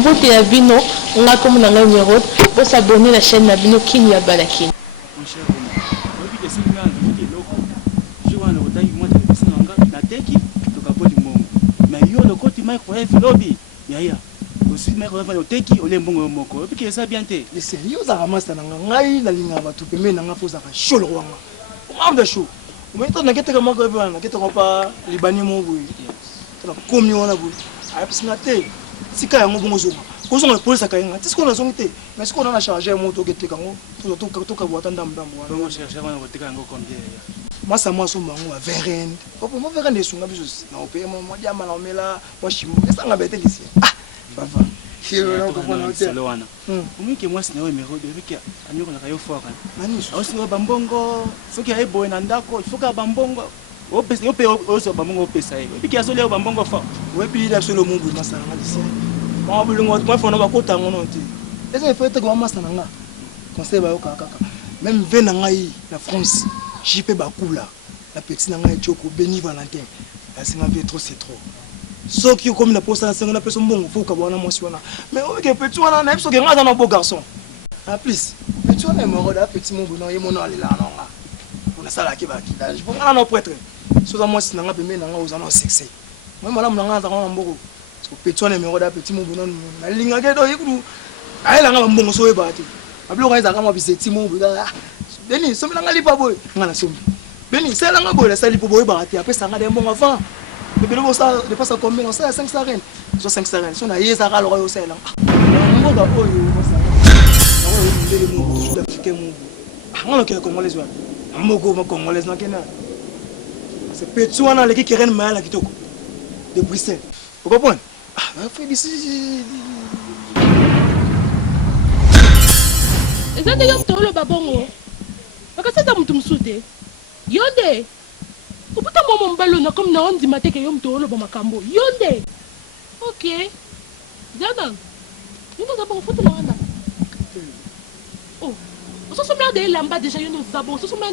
mbote ya bino nga comme na nga numéro pour s'abonner à la chaîne na bino Kini ya Balakini. Mon cher Roma, obi ke singa ngi loko. Je wana otai moi te singa na teki to ka poli mongo. Mais yo le côté microwave lobby. Yaya. Aussi microwave le teki ole mbongo moko. Obi ke ça bien te. Les sérieux za ramasta na ngai na linga ba tu peme na nga foza ka sholo wanga. Mam da show. Umeta na kete ka microwave wana kete ko pa libani mo boy. Tala komi wana boy. Ay pisina te. Sika yango bongo zoma. Kozo na police akayenga. Tisiko na zongi te. Mais siko na charger moto kete kango. To ka boata ndam wana. Comment chercher wana koteka yango combien ya? Moi ça moi so mango a verende. Papa mo verende sunga biso na opé mo diama na omela mo shimo. Esa nga bete lisi. Ah. Papa. Kiro na ko na hotel. Wana. Umike moi sina we mero de biki anyoko na kayo fwa kana. Nani? Aussi we bambongo. Soki ay boy na ndako, foka bambongo. Opesa yo pe oso bambongo opesa ye. Biki asole yo bambongo fa. We bi la solo mungu masala nga lisi. Mo bulungo mo fona ba kota ngono te. Esa fe te ko masala nga. Conseil ba yo kaka. Même vin na ngai na France, JP Bakula, la petite na ngai Choko Béni Valentin. La singa vie trop c'est trop. So qui comme na poste na singa na personne bon faut ka bona mo si wana. Mais o ke petit wana na so ke nga na beau garçon. Ah please, petit wana mo roda petit mon bono yemo na lela na nga. On sala ki ba ki. Je peux nga na prêtre. So za mo si na nga pembe na nga ozana sexy. Moi malamu na nga za nga mboko. So petit wana mo roda petit mon bono na linga ke do yikudu. Ayela nga mbongo so e ba ti. Ablo ka izaka ma biseti mo buga. Beni somi na ngali pa boy. Ngana somi. Beni c'est la nga boy la sali po boy ba ti apesa nga dem bon avant. Bébé le ça de pas ça combien on ça 5 sarènes. So 5 sarènes. So na yeza ka lo yo sela. Ngo ga oyo mo ça. Na wo ndele mo sud africain mo. Ngalo ke congolais wa. Moko mo congolais na kena. C'est petit wana le ki ren ma la kitoko. De Bruxelles. Vous comprenez? Ah, fait d'ici. Eza nde yo mtolo babongo. Bakasata mtu msute. Yonde. Uputa mwa mbalo na comme na ondi mateke yo mtolo ba makambo. Yonde. OK. Zana. Yonde d'abord faut te la rendre. Oh. On se souvient de lamba déjà yonde d'abord. On se souvient